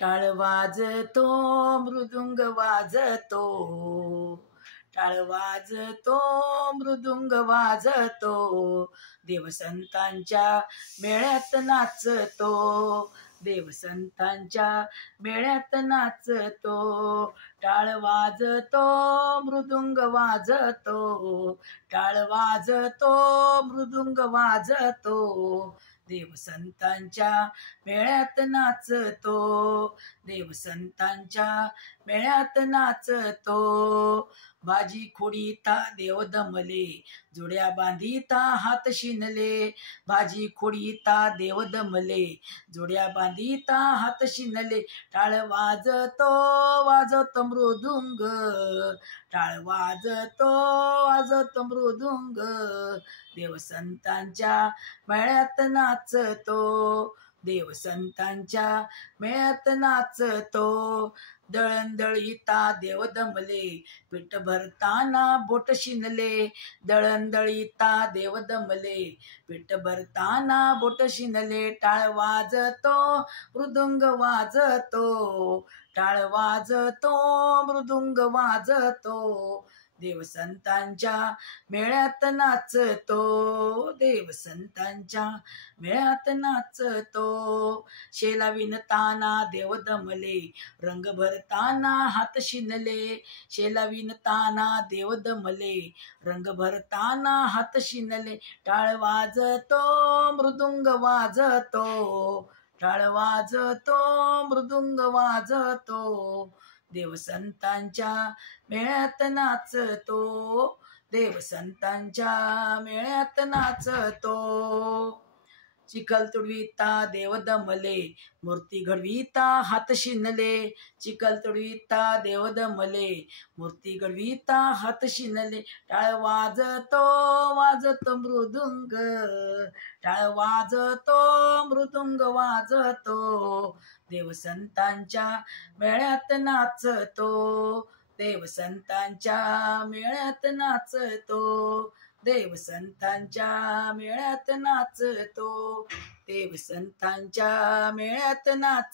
टाळ वाजतो मृदुंग वाजतो, टाळ वाजतो मृदुंग वाजतो, देवसंतांच्या मेळ्यात नाचतो, देवसंतांच्या मेळ्यात नाचतो. टाळ वाजतो मृदुंग वाजतो, टाळ वाजतो मृदुंग वाजतो, देवसंतांच्या मेळ्यात नाचतो, देवसंतांच्या मेळ्यात नाचतो. बाजी खोडीता देव दमले, जोड्या बांधिता हात शिनले, बाजी खोडीता देव दमले, जोड्या बांधिता हात शिनले. टाळ वाजतो वाजतो मृदुंग, टाळ वाजतो वाजतो मृदुंग, देवसंतांच्या मेळ्यात नाचतो, देवसंतांच्या मेळ्यात नाचतो. दळणदळीता देव दमले, पीठ भरताना बोट शिनले, दळणदळीता देव दमले, पीठ भरताना बोट शिनले. टाळ वाजतो मृदुंग वाजतो, टाळ वाजतो मृदुंग वाजतो, देवसंतांच्या मेळ्यात नाचतो, देवसंतांच्या मेळ्यात नाचतो. शेला विणताना देव दमले, रंग भरताना हात शिनले, शेला विणताना देव दमले, रंग भरताना हात शिनले. टाळ वाजतो मृदुंग वाजतो, टाळ वाजतो मृदुंग वाजतो, देवसंतांच्या मेळ्यात नाचतो, देवसंतांच्या मेळ्यात नाचतो. चिखल तुडविता देव दमले, मूर्ती घडविता हात शिनले, चिखल तुडविता देव दमले, मूर्ती घडविता हात शिनले. टाळ वाजतो वाजतो मृदुंग, टाळ वाजतो मृदुंग वाजतो, देवसंतांच्या मेळ्यात नाचतो, देवसंतांच्या मेळ्यात नाचतो, देवसंतांच्या मेळ्यात नाचतो, देवसंतांच्या मेळ्यात नाच